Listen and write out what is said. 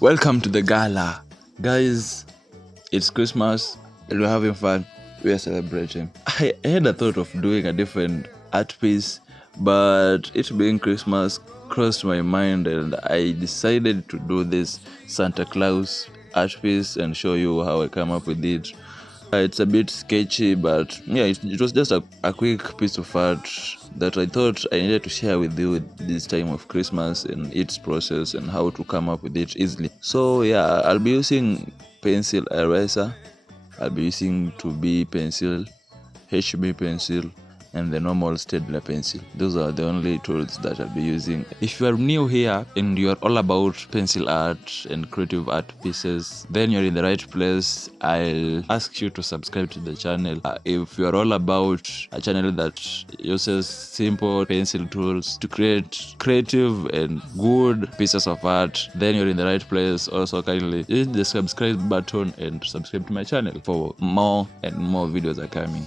Welcome to the gala. Guys, it's Christmas and we're having fun. We're celebrating. I had a thought of doing a different art piece, but it being Christmas crossed my mind and I decided to do this Santa Claus art piece and show you how I come up with it. It's a bit sketchy, but yeah, it was just a quick piece of art that I thought I needed to share with you this time of Christmas and its process and how to come up with it easily. So yeah, I'll be using pencil eraser, I'll be using 2B pencil, HB pencil, and the normal Stedler pencil. Those are the only tools that I'll be using. If you are new here and you are all about pencil art and creative art pieces, then you're in the right place. I'll ask you to subscribe to the channel. If you are all about a channel that uses simple pencil tools to create creative and good pieces of art, then you're in the right place. Also, kindly hit the subscribe button and subscribe to my channel for more and more videos are coming.